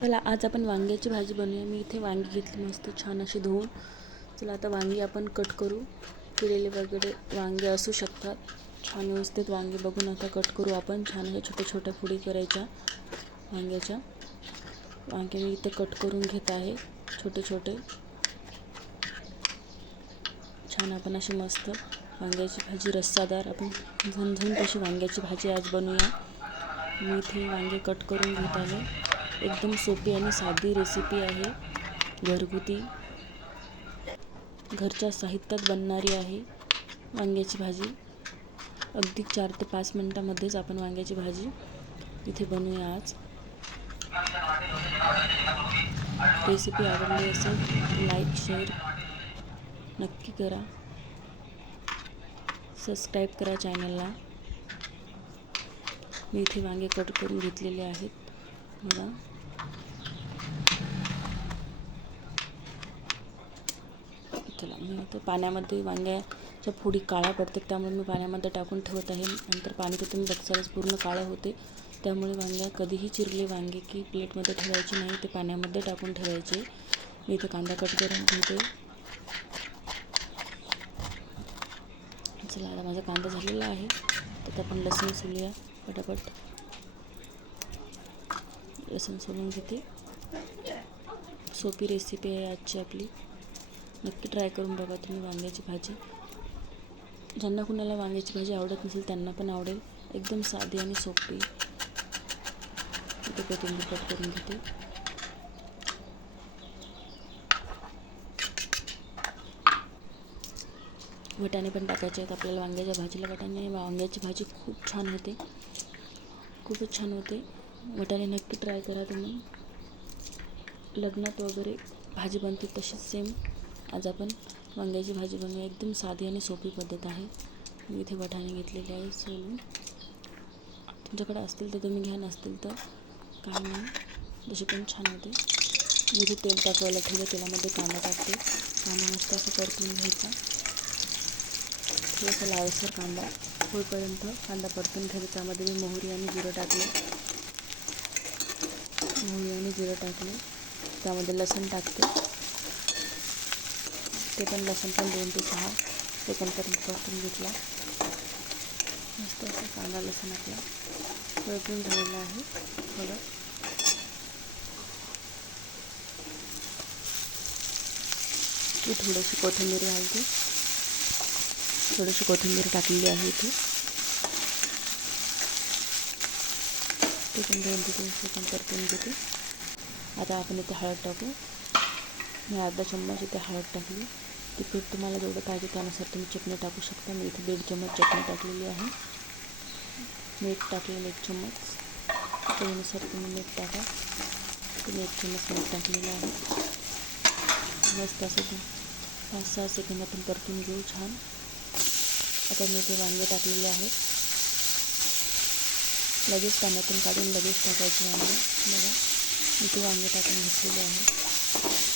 चला आज आपण वांग्याची भाजी बनवूया. मी इथे वांगी घेतली मस्त छान अशी धुवून. चला आता वांगी आपण कट करू. केलेले वगैरे वांगे असू शकतात. छान व्यवस्थित वांगे बघून आता कट करू आपण. छान अशा छोट्या छोट्या फुडी करायच्या वांग्याच्या. वांगे मी इथे कट करून घेत आहे छोटे छोटे. छान आपण अशी मस्त वांग्याची भाजी रस्सादार. आपण झणझण तशी वांग्याची भाजी आज बनवूया. मी इथे वांगे कट करून घेत आहे. एकदम सोपी आणि साधी रेसिपी आहे. घरगुती. घरच्या साहित्यात बनणारी आहे वांग्याची भाजी. अगदी चार ते पाच मिनटामध्येच आपण वांग्याची भाजी इथे बनवूया आज. रेसिपी आवडली असेल लाईक शेअर नक्की करा. सबस्क्राईब करा चॅनलला मी इथे वांगे कट करून घेतलेले आहेत. बघा. चला मी आता पाण्यामध्ये वांग्याच्या फोडी काळ्या पडतात त्यामुळे मी पाण्यामध्ये टाकून ठेवत आहे. नंतर पाणी तर तुम्ही बघसालच पूर्ण काळं होते. त्यामुळे वांग्या कधीही चिरले वांगे की प्लेटमध्ये ठेवायचे नाही ते पाण्यामध्ये टाकून ठेवायचे. मी इथे कांदा कट करून ठेवते चला आता माझा कांदा झालेला आहे. त्यात आपण लसूण सोलूया पटापट. लसूण सोलून घेते. सोपी रेसिपी आहे आजची आपली. नक्की ट्राय करून बघा तुम्ही वांग्याची भाजी. ज्यांना कुणाला वांग्याची भाजी आवडत नसेल त्यांना पण आवडेल. एकदम साधी आणि सोपी. इथे कोथिंबीर कट करून घेते. वटाणे पण टाकायचे आहेत. आपल्याला वांग्याच्या भाजीला वटाणे वांग्याची भाजी खूप छान होते. खूपच छान होते. वटाणे नक्की ट्राय करा तुम्ही. लग्नात वगैरे भाजी बनते तशीच सेम आज आपण वांग्याची भाजी बनवूया. एकदम साधी आणि सोपी पद्धत आहे. मी इथे वठाणे घेतलेले आहे सोलून. तुमच्याकडे असतील तर तुम्ही घ्या नसतील तर काही नाही. जसे पण छान होते. मी इथे तेल टाकायला ठेवलं तेलामध्ये कांदा टाकते. कांदा मस्त असं परतून घ्यायचा. थोडासा लालसर कांदा होईपर्यंत कांदा परतून घ्यायचा. त्यामध्ये मी मोहरी आणि जिरं टाकले. मोहरी आणि जिरं टाकले. त्यामध्ये लसूण टाकते. इथे पण लसूण पण दोन ते सहा सेकंडपर्यंत परतून घेतला. मस्त असं कांदा लसूण आपला परतून झालेला आहे. बघा. मी थोडीशी कोथिंबीर घालते. थोडीशी कोथिंबीर टाकलेली आहे इथे. ते पण दोन ते तीन परतून घेते. आता आपण इथे हळद टाकू. मी अर्धा चम्मच इथे हळद टाकली. तिखट तुम्हाला जेवढं पाहिजे त्यानुसार तुम्ही चटणी टाकू शकता. मी इथे दीड चम्मच चटणी टाकलेली आहे. मीठ टाकलेलं एक चम्मच. त्यानुसार तुम्ही मीठ टाका. तुम्ही एक चम्मच मीठ टाकलेलं आहे. मस्त असं पाच सहा सेकंद आपण परतून घेऊ छान. आता मी ते वांगे टाकलेले आहेत. लगेच पाण्यातून काढून लगेच टाकायचे वांगे. बघा. इथे वांगे टाकून घेतलेले आहे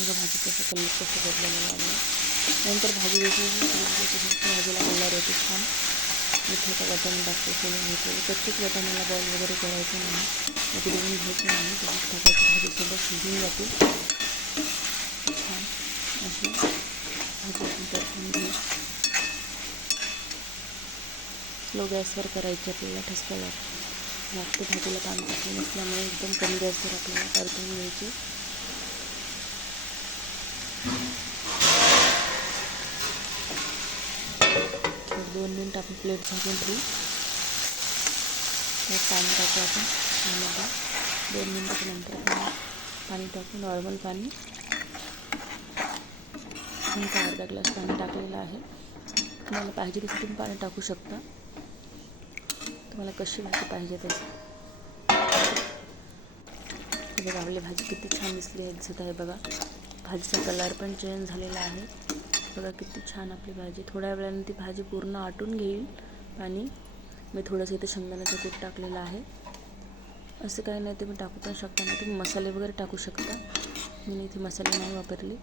बघा भाजी कसं कलर कसं बदललेलं आहे नंतर भाजी वेगळी भाजीला कलर येते छान आता वाटाणे टाकते सोलून घेतलेले प्रत्येक वाटाण्याला बॉईल वगैरे करायचं नाही उकडवून घ्यायचं नाही तसंच टाकायचं भाजीसोबत शिजून जाते छान स्लो गॅसवर करायची आपल्याला ठसका भाजीला पाणी टाकून एकदम कमी गॅसवर आपल्याला परतून दोन मिनिट आपण प्लेट झाकून ठेवू. त्यात पाणी टाकू आपण. त्यामध्ये दोन मिनटाच्या नंतर आपण पाणी टाकू नॉर्मल पाणी. तुमचा अर्धा ग्लास पाणी टाकलेलं आहे. तुम्हाला पाहिजे तसं तुम्ही पाणी टाकू शकता. तुम्हाला कशी भाजी पाहिजे तशी बघा आपली भाजी किती छान दिसली आहे दिसत आहे बघा. भाजीचा कलर पण चेंज झालेला आहे. बघा किती छान आपली भाजी. थोड्या वेळाने ती भाजी पूर्ण आटून घेईल आणि मी थोडंसं इथं शेंगदाण्याचं कूट टाकलेलं आहे. असं काही नाही तुम्ही टाकू पण शकता. नाही तुम्ही मसाले वगैरे टाकू शकता. मी इथे मसाले नाही वापरले.